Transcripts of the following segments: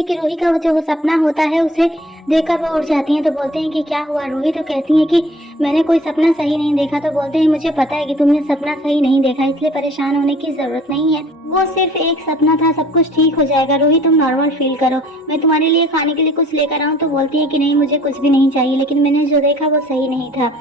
हैं कि रूही का जो सपना होता है उसे देखकर वो उठ जाती हैं। तो बोलते हैं कि क्या हुआ रूही? तो कहती हैं कि मैंने कोई सपना सही नहीं देखा। तो बोलते हैं मुझे पता है कि तुमने सपना सही नहीं देखा, इसलिए परेशान होने की जरूरत नहीं है, वो सिर्फ एक सपना था, सब कुछ ठीक हो जाएगा। रूही तुम नॉर्मल फील करो, मैं तुम्हारे लिए खाने के लिए कुछ लेकर आऊँ? तो बोलती है कि नहीं मुझे कुछ भी नहीं चाहिए, लेकिन मैंने जो देखा वो सही नहीं था।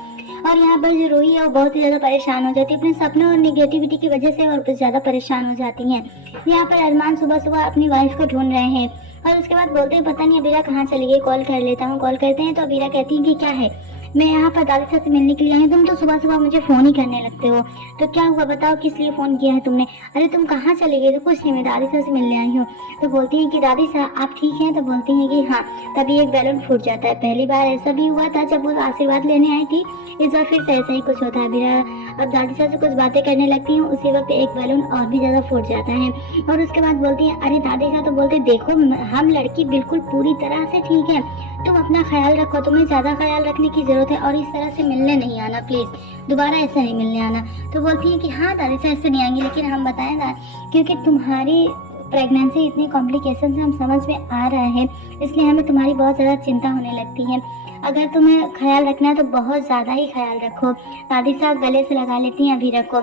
और यहाँ पर जो रूही है वो बहुत ही ज्यादा परेशान हो जाती है अपने सपनों और निगेटिविटी की वजह से, और कुछ ज्यादा परेशान हो जाती हैं। यहाँ पर अरमान सुबह सुबह अपनी वाइफ को ढूंढ रहे हैं और उसके बाद बोलते हैं पता नहीं अबीरा कहाँ चली गई, कॉल कर लेता हूँ। कॉल करते हैं तो अबीरा कहती है कि क्या है, मैं यहाँ पर दादी से मिलने के लिए आई हूँ, तुम तो सुबह सुबह मुझे फोन ही करने लगते हो। तो क्या हुआ बताओ, किस लिए फोन किया है तुमने? अरे तुम कहाँ चली गई? तो कुछ नहीं, मैं दादी से मिलने आई हूँ। तो बोलती है कि दादी साहब आप ठीक हैं? तो बोलती है कि हाँ। तभी एक बैलून फूट जाता है। पहली बार ऐसा भी हुआ था जब वो आशीर्वाद लेने आई थी, इस बार फिर से ऐसा ही कुछ होता है। अबीरा अब दादी साहब से कुछ बातें करने लगती हूँ, उसी वक्त एक बैलून और भी ज्यादा फूट जाता है। और उसके बाद बोलती है अरे दादी साहब, तो बोलते देखो हम लड़की बिल्कुल पूरी तरह से ठीक है, तुम अपना ख्याल रखो, तुम्हें ज्यादा ख्याल रखने की जरूरत है, और इस तरह से मिलने नहीं आना प्लीज, दोबारा ऐसा नहीं मिलने आना। तो बोलती है कि हाँ दादी साहब ऐसे नहीं आएंगे, लेकिन हम बताएं ना क्योंकि तुम्हारी प्रेगनेंसी इतनी कॉम्प्लिकेशन से हम समझ में आ रहा है, इसलिए हमें तुम्हारी बहुत ज़्यादा चिंता होने लगती है। अगर तुम्हें ख्याल रखना है तो बहुत ज़्यादा ही ख्याल रखो। दादी साहब गले से लगा लेती हैं अभी रखो।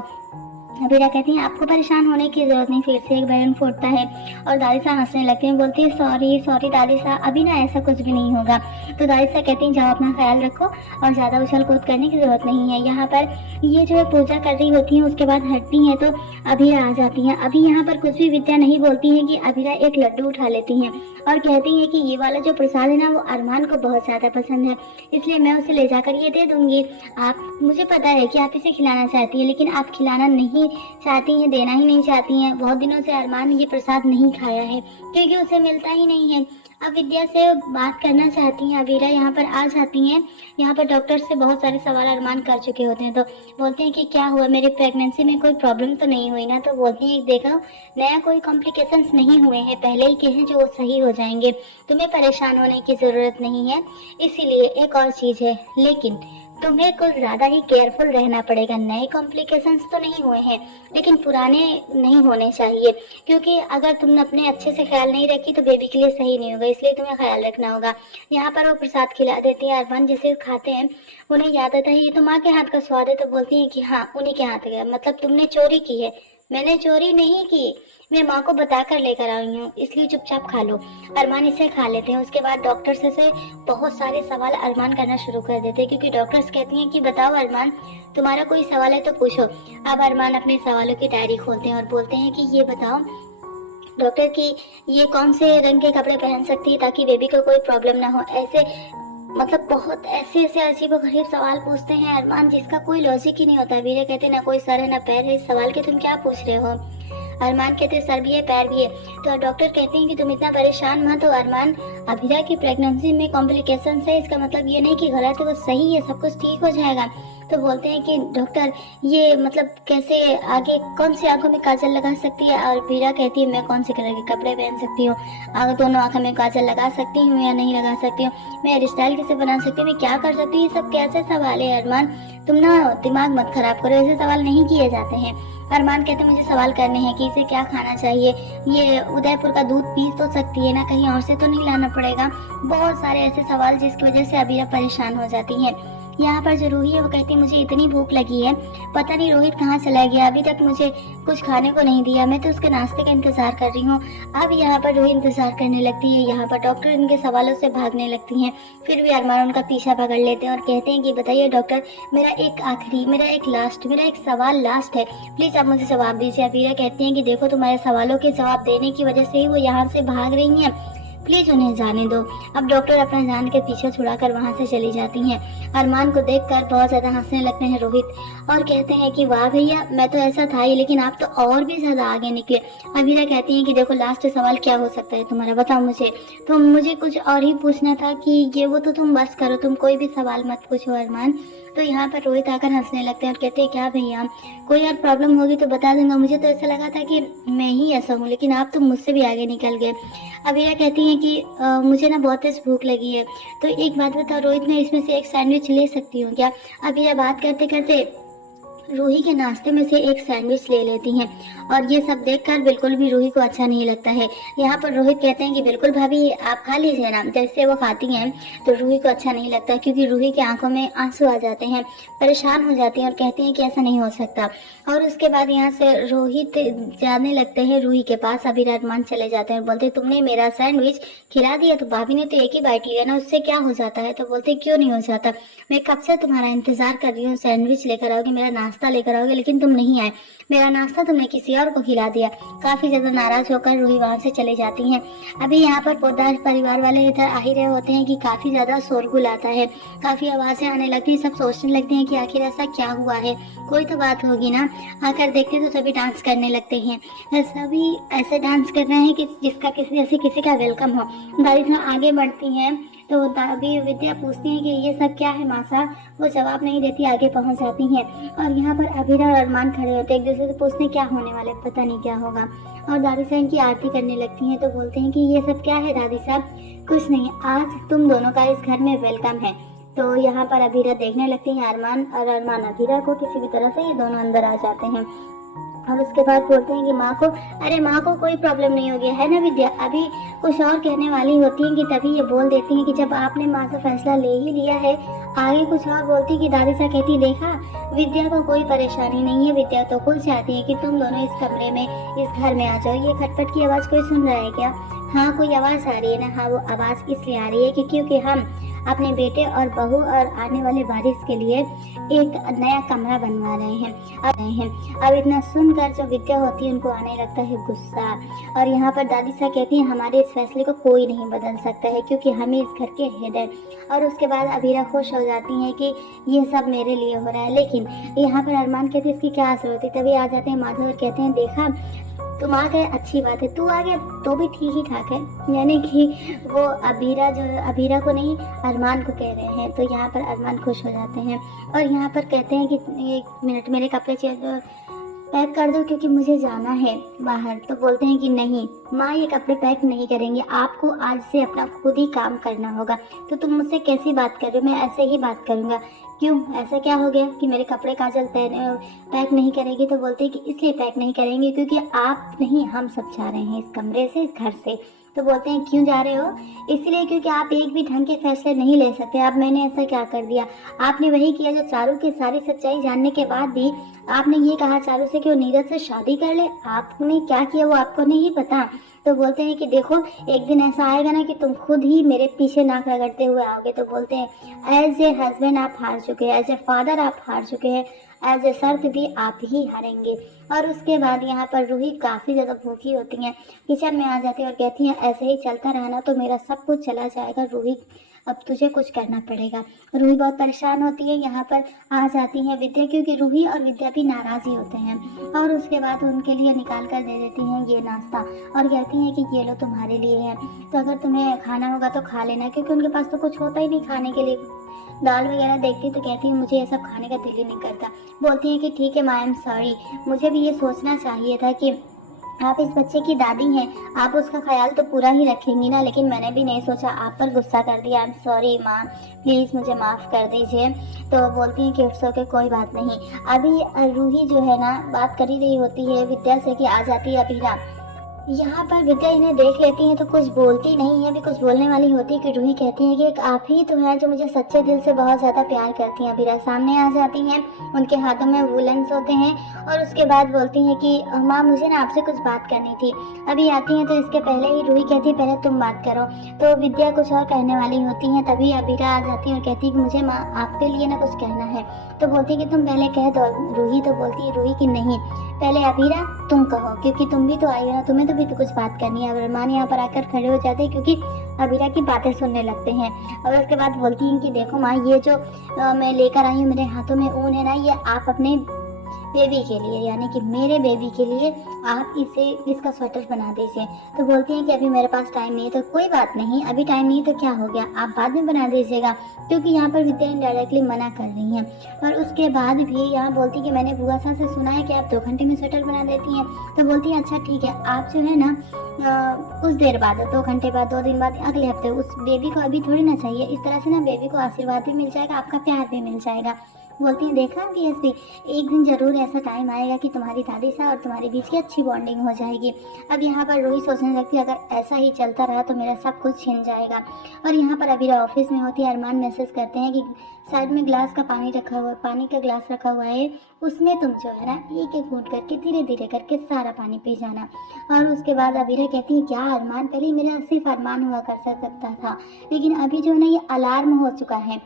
अबीरा कहती है आपको परेशान होने की जरूरत नहीं। फिर से एक बैलून फूटता है और दादी साहब हंसने लगती हैं, बोलती है सॉरी सॉरी दादी साहब, अभी ना ऐसा कुछ भी नहीं होगा। तो दादी साहब कहती हैं जाओ अपना ख्याल रखो और ज्यादा उछल कूद करने की जरूरत नहीं है। यहाँ पर ये जो है पूजा कर रही होती है, उसके बाद हटती हैं तो अबीरा आ जाती हैं। अभी यहाँ पर कुछ भी विद्या नहीं बोलती है कि अबीरा एक लड्डू उठा लेती हैं और कहती है कि ये वाला जो प्रसाद है ना वो अरमान को बहुत ज्यादा पसंद है, इसलिए मैं उसे ले जाकर ये दे दूंगी। आप, मुझे पता है कि आप इसे खिलाना चाहती है, लेकिन आप खिलाना नहीं चाहती हैं, देना ही नहीं चाहती हैं। बहुत दिनों से अरमान ये प्रसाद नहीं खाया है क्योंकि उसे मिलता ही नहीं है। अब विद्या से बात करना चाहती हैं। अबीरा यहाँ पर आ जाती हैं। यहाँ पर डॉक्टर से बहुत सारे सवाल अरमान कर चुके होते हैं। तो बोलते हैं कि क्या हुआ, मेरी प्रेगनेंसी में कोई प्रॉब्लम तो नहीं हुई ना? तो बोलती हैं देखो नया कोई कॉम्प्लिकेशंस नहीं हुए हैं, पहले ही के हैं जो सही हो जाएंगे, तुम्हें परेशान होने की जरूरत नहीं है। इसीलिए एक और चीज है, लेकिन तुम्हें कुछ ज्यादा ही केयरफुल रहना पड़ेगा। नए कॉम्प्लिकेशंस तो नहीं हुए हैं, लेकिन पुराने नहीं होने चाहिए, क्योंकि अगर तुमने अपने अच्छे से ख्याल नहीं रखी तो बेबी के लिए सही नहीं होगा, इसलिए तुम्हें ख्याल रखना होगा। यहाँ पर वो प्रसाद खिला देती है। अरमान जिसे खाते हैं उन्हें याद आता है ये तो माँ के हाथ का स्वाद है। तो बोलती है कि हाँ उन्हीं के हाथ का, मतलब तुमने चोरी की है? मैंने चोरी नहीं की, मैं माँ को बता कर लेकर आई हूँ, इसलिए चुपचाप खा लो। अरमान इसे खा लेते हैं। उसके बाद डॉक्टर से बहुत सारे सवाल अरमान करना शुरू कर देते हैं, क्योंकि डॉक्टर्स कहती हैं कि बताओ अरमान तुम्हारा कोई सवाल है तो पूछो। अब अरमान अपने सवालों की डायरी खोलते हैं और बोलते हैं कि ये बताओ डॉक्टर की ये कौन से रंग के कपड़े पहन सकती है ताकि बेबी को कोई प्रॉब्लम ना हो। ऐसे मतलब बहुत ऐसे ऐसे अजीब और गरीब सवाल पूछते हैं अरमान, जिसका कोई लॉजिक ही नहीं होता। वीरे कहते ना कोई सर है ना पैर है, इस सवाल के तुम क्या पूछ रहे हो? अरमान कहते सर भी है पैर भी है। तो डॉक्टर कहते हैं कि तुम इतना परेशान मत हो अरमान, अभिरा की प्रेगनेंसी में कॉम्प्लिकेशन है, इसका मतलब ये नहीं कि गलत है, वो सही है, सब कुछ ठीक हो जाएगा। तो बोलते हैं कि डॉक्टर ये मतलब कैसे, आगे कौन सी आंखों में काजल लगा सकती है? और वीरा कहती है मैं कौन से कलर के कपड़े पहन सकती हूँ, अगर दोनों आंखों में काजल लगा सकती हूँ या नहीं लगा सकती हूँ, मैं हेयर स्टाइल कैसे बना सकती हूँ, मैं क्या कर सकती हूँ, ये सब कैसे सवाल है अरमान, तुम ना दिमाग मत खराब करो, ऐसे सवाल नहीं किए जाते हैं। अरमान कहते मुझे सवाल करने हैं कि इसे क्या खाना चाहिए, ये उदयपुर का दूध पी तो सकती है ना, कहीं और से तो नहीं लाना पड़ेगा। बहुत सारे ऐसे सवाल जिसकी वजह से अबीरा परेशान हो जाती है। यहाँ पर जो रूही है वो कहती है मुझे इतनी भूख लगी है, पता नहीं रोहित कहाँ चला गया, अभी तक मुझे कुछ खाने को नहीं दिया, मैं तो उसके नाश्ते का इंतजार कर रही हूँ। अब यहाँ पर रूही इंतजार करने लगती है। यहाँ पर डॉक्टर इनके सवालों से भागने लगती हैं, फिर भी अरमान उनका पीछा पकड़ लेते हैं और कहते हैं कि बताइए डॉक्टर, मेरा एक आखिरी, मेरा एक सवाल लास्ट है, प्लीज आप मुझे जवाब दीजिए। अबीरा कहती हैं कि देखो तुम्हारे सवालों के जवाब देने की वजह से ही वो यहाँ से भाग रही हैं, प्लीज उन्हें जाने दो। अब डॉक्टर अपना जान के पीछे छुड़ाकर वहां से चली जाती हैं। अरमान को देखकर बहुत ज्यादा हंसने लगते हैं रोहित और कहते हैं कि वाह भैया, मैं तो ऐसा था ही, लेकिन आप तो और भी ज्यादा आगे निकले। अबीरा कहती हैं कि देखो लास्ट सवाल क्या हो सकता है तुम्हारा, बताओ मुझे। तो मुझे कुछ और ही पूछना था कि ये वो, तो तुम बस करो, तुम कोई भी सवाल मत पूछो अरमान। तो यहाँ पर रोहित आकर हंसने लगते हैं और कहते हैं क्या भैया, कोई और प्रॉब्लम होगी तो बता दूंगा, मुझे तो ऐसा लगा था कि मैं ही ऐसा हूँ, लेकिन आप तो मुझसे भी आगे निकल गए। अबीरा कहती हैं कि मुझे ना बहुत तेज भूख लगी है, तो एक बात बताओ रोहित, मैं इसमें से एक सैंडविच ले सकती हूँ क्या? अबीरा बात करते करते रूही के नाश्ते में से एक सैंडविच ले लेती हैं और ये सब देखकर बिल्कुल भी रूही को अच्छा नहीं लगता है। यहाँ पर रोहित कहते हैं कि बिल्कुल भाभी आप खा लीजिए ना। जैसे वो खाती हैं तो रूही को अच्छा नहीं लगता क्योंकि रूही की आंखों में आंसू आ जाते हैं, परेशान हो जाती हैं और कहती हैं कि ऐसा नहीं हो सकता। और उसके बाद यहाँ से रोहित जाने लगते हैं रूही के पास। अभी रहमान चले जाते हैं और बोलते तुमने मेरा सैंडविच खिला दिया तो भाभी ने तो एक ही बाइट लिया ना, उससे क्या हो जाता है। तो बोलते क्यों नहीं हो जाता, मैं कब से तुम्हारा इंतजार कर रही हूँ, सैंडविच लेकर आओगे, मेरा नाश्ता लेकर आओगे, लेकिन तुम नहीं आए। मेरा नाश्ता तुमने किसी और को खिला दिया। काफी ज्यादा नाराज होकर रूही वहां से चले जाती हैं। अभी यहाँ पर पोद्दार परिवार वाले इधर आ ही रहे होते हैं कि काफी ज्यादा शोरगुल आता है, काफी आवाजें आने लगती है। सब सोचने लगते हैं कि आखिर ऐसा क्या हुआ है, कोई तो बात होगी ना। आकर देखते तो सभी डांस करने लगते हैं। सभी ऐसे डांस कर रहे हैं कि जिसका किसी का वेलकम हो। दादी आगे बढ़ती हैं तो अभी विद्या पूछती है कि ये सब क्या है मासा। वो जवाब नहीं देती, आगे पहुंच जाती हैं। और यहाँ पर अभिरा और अरमान खड़े होते हैं, एक दूसरे से पूछते हैं क्या होने वाले, पता नहीं क्या होगा। और दादी साहब इनकी आरती करने लगती हैं तो बोलते हैं कि ये सब क्या है दादी साहब। कुछ नहीं, आज तुम दोनों का इस घर में वेलकम है। तो यहाँ पर अभिरा देखने लगती है अरमान, और अरमान अभिरा को किसी भी तरह से ये दोनों अंदर आ जाते हैं। और उसके बाद बोलते हैं कि माँ को, अरे माँ को कोई प्रॉब्लम नहीं होगी है ना विद्या। अभी कुछ और कहने वाली होती हैं कि तभी ये बोल देती हैं कि जब आपने माँ से फैसला ले ही लिया है। आगे कुछ और बोलती कि दादी सा कहती देखा विद्या को कोई परेशानी नहीं है, विद्या तो खुद चाहती है कि तुम दोनों इस कमरे में इस घर में आ जाओ। ये खटपट की आवाज कोई सुन रहा है क्या? हाँ कोई आवाज आ रही है ना। हाँ वो आवाज इसलिए आ रही है कि क्योंकि हम अपने बेटे और बहू और आने वाले वारिस के लिए एक नया कमरा बनवा रहे हैं। अब इतना सुनकर जो विद्या होती है उनको आने लगता है गुस्सा। और यहाँ पर दादी सा कहती है हमारे इस फैसले को कोई नहीं बदल सकता है क्योंकि हम ही इस घर के हेड हैं। और उसके बाद अभीरा खुश हो जाती है कि ये सब मेरे लिए हो रहा है। लेकिन यहाँ पर अरमान कहते इसकी क्या असर होती। तभी आ जाते हैं माधव और कहते हैं देखा तुम आ गए, अच्छी बात है, तू आ गया तो भी ठीक ही ठाक है। यानी कि वो अभीरा को नहीं अरमान को कह रहे हैं। तो यहाँ पर अरमान खुश हो जाते हैं और यहाँ पर कहते हैं कि एक मिनट मेरे कपड़े पैक कर दो क्योंकि मुझे जाना है बाहर। तो बोलते हैं कि नहीं माँ ये कपड़े पैक नहीं करेंगे, आपको आज से अपना खुद ही काम करना होगा। तो तुम मुझसे कैसी बात कर रहे हो, मैं ऐसे ही बात करूँगा। क्यों, ऐसा क्या हो गया कि मेरे कपड़े काजल पैक नहीं करेगी। तो बोलते हैं कि इसलिए पैक नहीं करेंगे क्योंकि आप नहीं हम सब जा रहे हैं इस कमरे से, इस घर से। तो बोलते हैं क्यों जा रहे हो? इसलिए क्योंकि आप एक भी ढंग के फैसले नहीं ले सकते। अब मैंने ऐसा क्या कर दिया? आपने वही किया जो चारू की सारी सच्चाई जानने के बाद भी आपने ये कहा चारू से कि वो नीरज से शादी कर ले। आपने क्या किया वो आपको नहीं पता। तो बोलते हैं कि देखो एक दिन ऐसा आएगा ना कि तुम खुद ही मेरे पीछे नाक रगड़ते हुए आओगे। तो बोलते हैं एज ए हस्बैंड आप हार चुके हैं, एज ए फादर आप हार चुके हैं, एज ए शर्त भी आप ही हारेंगे। और उसके बाद यहाँ पर रूही काफ़ी ज़्यादा भूखी होती हैं, किचन में आ जाती है और कहती हैं ऐसे ही चलता रहना तो मेरा सब कुछ चला जाएगा रूही, अब तुझे कुछ करना पड़ेगा। रूही बहुत परेशान होती है। यहाँ पर आ जाती है विद्या क्योंकि रूही और विद्या भी नाराज़ ही होते हैं। और उसके बाद उनके लिए निकाल कर दे देती हैं ये नाश्ता और कहती हैं कि ये लो तुम्हारे लिए है, तो अगर तुम्हें खाना होगा तो खा लेना। क्योंकि उनके पास तो कुछ होता ही नहीं खाने के लिए। दाल वगैरह देखती तो कहती है मुझे ये सब खाने का दिल ही नहीं करता। बोलती है कि ठीक है माँ, आई एम सॉरी, मुझे भी ये सोचना चाहिए था कि आप इस बच्चे की दादी हैं, आप उसका ख्याल तो पूरा ही रखेंगी ना, लेकिन मैंने भी नहीं सोचा, आप पर गुस्सा कर दिया। आई एम सॉरी माँ, प्लीज़ मुझे माफ़ कर दीजिए। तो बोलती हैं कि इट्स ओके, कोई बात नहीं। अभी रूही जो है ना बात कर ही रही होती है विद्या से कि आ जाती है अभीरा। यहाँ पर विद्या इन्हें देख लेती है तो कुछ बोलती नहीं है, अभी कुछ बोलने वाली होती है कि रूही कहती है कि एक आप ही तो हैं जो मुझे सच्चे दिल से बहुत ज़्यादा प्यार करती हैं। अभीरा सामने आ जाती हैं, उनके हाथों में वुलन्स होते हैं और उसके बाद बोलती हैं कि माँ मुझे ना आपसे कुछ बात करनी थी। अभी आती हैं तो इसके पहले ही रूही कहती है पहले तुम बात करो। तो विद्या कुछ और कहने वाली होती हैं, तभी अभीरा आ जाती है और कहती है कि मुझे माँ आपके लिए ना कुछ कहना है। तो बोलती है कि तुम पहले कह दो रूही। तो बोलती है रूही कि नहीं, पहले अभीरा तुम कहो क्योंकि तुम भी तो आई हो ना, तुम्हें तो भी तो कुछ बात करनी है। अरमान यहाँ पर आकर खड़े हो जाते हैं क्योंकि अभीरा की बातें सुनने लगते हैं। और उसके बाद बोलती हैं कि देखो माँ ये जो मैं लेकर आई हूँ, मेरे हाथों में ऊन है ना, ये आप अपने बेबी के लिए यानी कि मेरे बेबी के लिए आप इसका स्वेटर बना दीजिए। तो बोलती हैं कि अभी मेरे पास टाइम नहीं है। तो कोई बात नहीं, अभी टाइम नहीं तो क्या हो गया, आप बाद में बना दीजिएगा, क्योंकि यहाँ पर विद्या इनडायरेक्टली मना कर रही हैं। और उसके बाद भी यहाँ बोलती कि मैंने बुआ साहब से सुना है कि आप 2 घंटे में स्वेटर बना देती हैं। तो बोलती हैं अच्छा ठीक है, आप जो है ना कुछ देर बाद 2 घंटे बाद 2 दिन बाद अगले हफ्ते, उस बेबी को अभी थोड़ी ना चाहिए। इस तरह से ना बेबी को आशीर्वाद भी मिल जाएगा, आपका प्यार भी मिल जाएगा। बोलती हैं देखा पीएसपी, एक दिन ज़रूर ऐसा टाइम आएगा कि तुम्हारी दादी से और तुम्हारी बीच की अच्छी बॉन्डिंग हो जाएगी। अब यहाँ पर रूही सोचने लगती है अगर ऐसा ही चलता रहा तो मेरा सब कुछ छिन जाएगा। और यहाँ पर अभी ऑफिस में होती है, अरमान मैसेज करते हैं कि साइड में ग्लास का पानी रखा हुआ है, पानी का ग्लास रखा हुआ है, उसमें तुम जो है ना एक एक घूंट करके धीरे धीरे करके सारा पानी पी जाना। और उसके बाद अबीरा कहती है क्या अरमान, पहले मेरा सिर्फ अरमान हुआ कर सकता था, लेकिन अभी जो है ना ये अलार्म हो चुका है,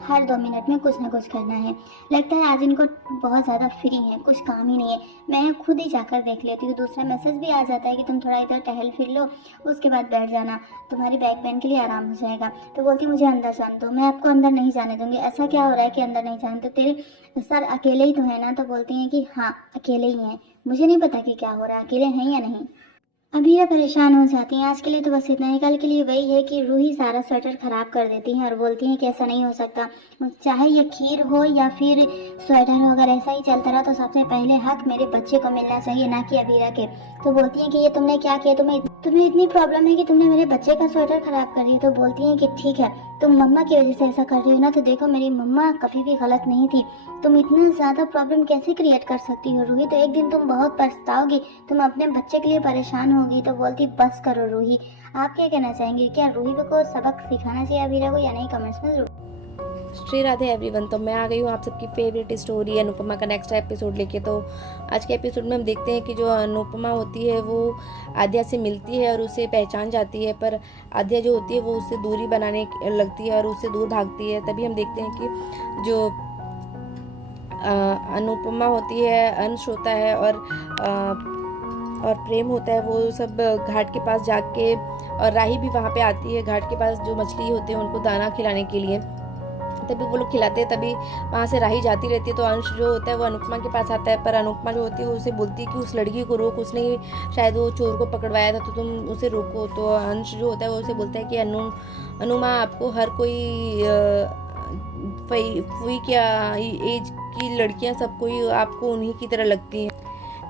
हर 2 मिनट में कुछ ना कुछ करना है। लगता है आज इनको बहुत ज़्यादा फ्री है, कुछ काम ही नहीं है, मैं खुद ही जाकर देख लेती हूँ। दूसरा मैसेज भी आ जाता है कि तुम थोड़ा इधर टहल फिर लो, उसके बाद बैठ जाना, तुम्हारी बैक पेन के लिए आराम हो जाएगा। तो बोलती मुझे अंदर जाने दो, मैं आपको अंदर नहीं जाने दूंगी। ऐसा क्या हो रहा है कि अंदर नहीं जाने, तो तेरे सर अकेले ही तो है ना। तो बोलती हैं कि हाँ अकेले ही हैं, मुझे नहीं पता कि क्या हो रहा है, अकेले हैं या नहीं। अभी परेशान हो जाती हैं। आज के लिए तो बस इतना ही। कल के लिए वही है कि रूही सारा स्वेटर खराब कर देती हैं और बोलती हैं कि ऐसा नहीं हो सकता, चाहे ये खीर हो या फिर स्वेटर हो, अगर ऐसा ही चलता रहा तो सबसे पहले हक मेरे बच्चे को मिलना चाहिए, ना कि अबीरा के। तो बोलती हैं कि ये तुमने क्या किया, तुम्हें इतनी प्रॉब्लम है कि तुमने मेरे बच्चे का स्वेटर खराब कर दिया। तो बोलती हैं कि ठीक है तुम मम्मा की वजह से ऐसा कर रही हो ना, तो देखो मेरी मम्मा कभी भी गलत नहीं थी, तुम इतना ज़्यादा प्रॉब्लम कैसे क्रिएट कर सकती हो रूही, तो एक दिन तुम बहुत पछताओगी, तुम अपने बच्चे के लिए परेशान होगी। तो बोलती बस करो रूही, आप क्या कहना चाहेंगे, क्या रूही को सबक सिखाना चाहिए अबीरा को या नहीं, कमेंट्स में जरूर। श्री राधे एवरीवन। तो मैं आ गई हूँ आप सबकी फेवरेट स्टोरी अनुपमा का नेक्स्ट एपिसोड लेके। तो आज के एपिसोड में हम देखते हैं कि जो अनुपमा होती है वो आद्या से मिलती है और उसे पहचान जाती है, पर आद्या जो होती है वो उससे दूरी बनाने लगती है और उससे दूर भागती है। तभी हम देखते हैं कि जो अनुपमा होती है, अंश होता है और प्रेम होता है, वो सब घाट के पास जाके, और राही भी वहाँ पे आती है घाट के पास, जो मछली होते हैं उनको दाना खिलाने के लिए। तभी वो लोग खिलाते हैं, तभी वहाँ से राही जाती रहती है। तो अंश जो होता है वो अनुपमा के पास आता है, पर अनुपमा जो होती है वो उसे बोलती है कि उस लड़की को रोक, उसने शायद वो चोर को पकड़वाया था, तो तुम उसे रोको। तो अंश जो होता है वो उसे बोलता है कि अनुमा आपको हर कोई फुई क्या एज की लड़कियाँ सब कोई आपको उन्हीं की तरह लगती हैं।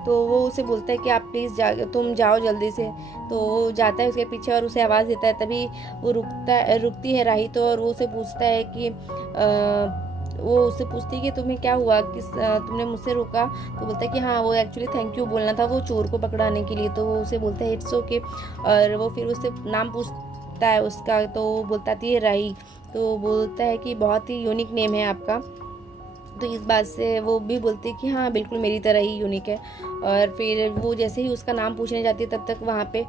तो वो उसे बोलता है कि आप प्लीज़ तुम जाओ जल्दी से। तो वो जाता है उसके पीछे और उसे आवाज़ देता है। तभी वो रुकती है राही तो, और वो उसे पूछता है कि वो उससे पूछती है कि तुम्हें क्या हुआ, तुमने मुझसे रोका। तो बोलता है कि हाँ वो एक्चुअली थैंक यू बोलना था वो चोर को पकड़ाने के लिए। तो वो उसे बोलता है इट्स ओके। और वो फिर उससे नाम पूछता है उसका, तो वो बताती है राही। तो बोलता है कि बहुत ही यूनिक नेम है आपका। तो इस बात से वो भी बोलती है कि हाँ बिल्कुल मेरी तरह ही यूनिक है। और फिर वो जैसे ही उसका नाम पूछने जाती है तब तक वहाँ पे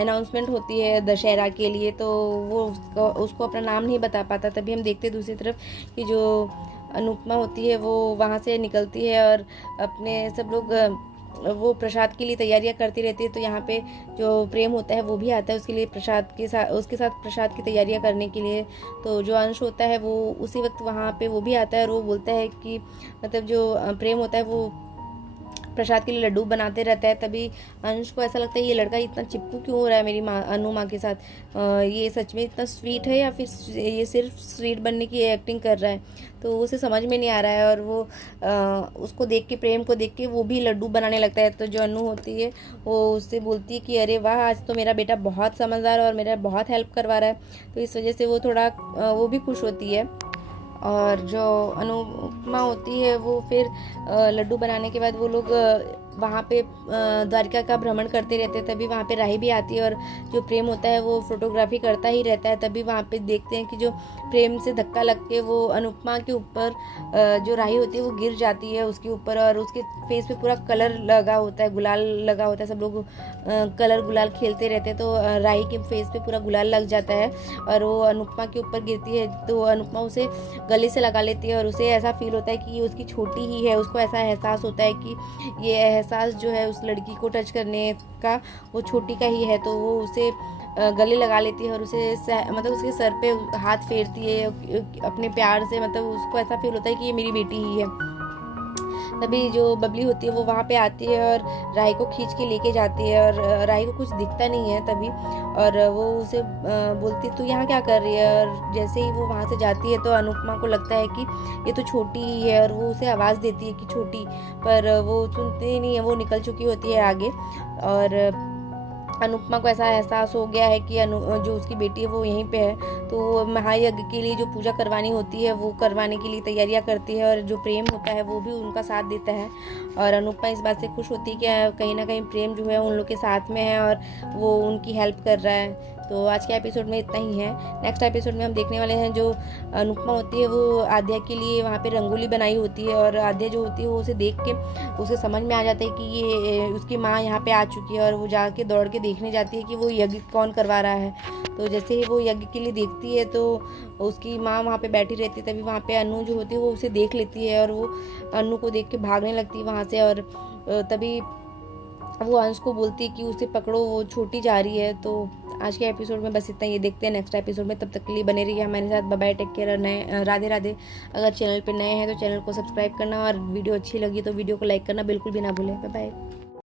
अनाउंसमेंट होती है दशहरा के लिए। तो वो उसको अपना नाम नहीं बता पाता। तभी हम देखते हैं दूसरी तरफ कि जो अनुपमा होती है वो वहाँ से निकलती है और अपने सब लोग वो प्रसाद के लिए तैयारियां करती रहती है। तो यहाँ पे जो प्रेम होता है वो भी आता है उसके लिए उसके साथ प्रसाद की तैयारियां करने के लिए। तो जो अंश होता है वो उसी वक्त वहाँ पे वो भी आता है और वो बोलता है कि मतलब जो प्रेम होता है वो प्रसाद के लिए लड्डू बनाते रहता है। तभी अंश को ऐसा लगता है ये लड़का इतना चिपकू क्यों हो रहा है मेरी अनु माँ के साथ, ये सच में इतना स्वीट है या फिर ये सिर्फ स्वीट बनने की एक्टिंग कर रहा है। तो उसे समझ में नहीं आ रहा है और वो उसको देख के, प्रेम को देख के वो भी लड्डू बनाने लगता है। तो जो अनु होती है वो उससे बोलती है कि अरे वाह आज तो मेरा बेटा बहुत समझदार और मेरा बहुत हेल्प करवा रहा है। तो इस वजह से वो थोड़ा वो भी खुश होती है। और जो अनुपमा होती है वो फिर लड्डू बनाने के बाद वो लोग वहाँ पे द्वारिका का भ्रमण करते रहते हैं। तभी वहाँ पे राही भी आती है और जो प्रेम होता है वो फोटोग्राफी करता ही रहता है। तभी वहाँ पे देखते हैं कि जो प्रेम से धक्का लग के वो अनुपमा के ऊपर जो राही होती है वो गिर जाती है उसके ऊपर, और उसके फेस पे पूरा कलर लगा होता है, गुलाल लगा होता है। सब लोग कलर गुलाल खेलते रहते हैं। तो राही के फेस पे पूरा गुलाल लग जाता है और वो अनुपमा के ऊपर गिरती है। तो अनुपमा उसे गले से लगा लेती है और उसे ऐसा फील होता है कि ये उसकी छोटी ही है। उसको ऐसा एहसास होता है कि ये एहसास जो है उस लड़की को टच करने का वो छोटी का ही है। तो वो उसे गले लगा लेती है और उसे मतलब उसके सर पे हाथ फेरती है अपने प्यार से। मतलब उसको ऐसा फील होता है कि ये मेरी बेटी ही है। तभी जो बबली होती है वो वहाँ पे आती है और राही को खींच के लेके जाती है और राही को कुछ दिखता नहीं है तभी, और वो उसे बोलती है तू यहाँ क्या कर रही है। और जैसे ही वो वहाँ से जाती है तो अनुपमा को लगता है कि ये तो छोटी ही है और वो उसे आवाज़ देती है कि छोटी, पर वो सुनती नहीं है, वो निकल चुकी होती है आगे। और अनुपमा को ऐसा एहसास हो गया है कि जो उसकी बेटी है वो यहीं पे है, तो वो महायज्ञ के लिए जो पूजा करवानी होती है वो करवाने के लिए तैयारियां करती है, और जो प्रेम होता है वो भी उनका साथ देता है। और अनुपमा इस बात से खुश होती है कि कहीं ना कहीं प्रेम जो है उन लोग के साथ में है और वो उनकी हेल्प कर रहा है। तो आज के एपिसोड में इतना ही है। नेक्स्ट एपिसोड में हम देखने वाले हैं जो अनुपमा होती है वो आद्या के लिए वहाँ पे रंगोली बनाई होती है, और आद्या जो होती है वो उसे देख के उसे समझ में आ जाता है कि ये उसकी माँ यहाँ पे आ चुकी है, और वो जाके दौड़ के देखने जाती है कि वो यज्ञ कौन करवा रहा है। तो जैसे ही वो यज्ञ के लिए देखती है तो उसकी माँ वहाँ पे बैठी रहती है, तभी वहाँ पे अनु जो होती है वो उसे देख लेती है, और वो अनु को देख के भागने लगती है वहाँ से। और तभी वो अंश को बोलती है कि उसे पकड़ो, वो छोटी जा रही है। तो आज के एपिसोड में बस इतना ही, देखते हैं नेक्स्ट एपिसोड में। तब तक के लिए बने रहिए हमारे साथ। बाय बाय, टेक केयर, और नए राधे राधे। अगर चैनल पे नए हैं तो चैनल को सब्सक्राइब करना, और वीडियो अच्छी लगी तो वीडियो को लाइक करना बिल्कुल भी ना भूलें। Bye bye.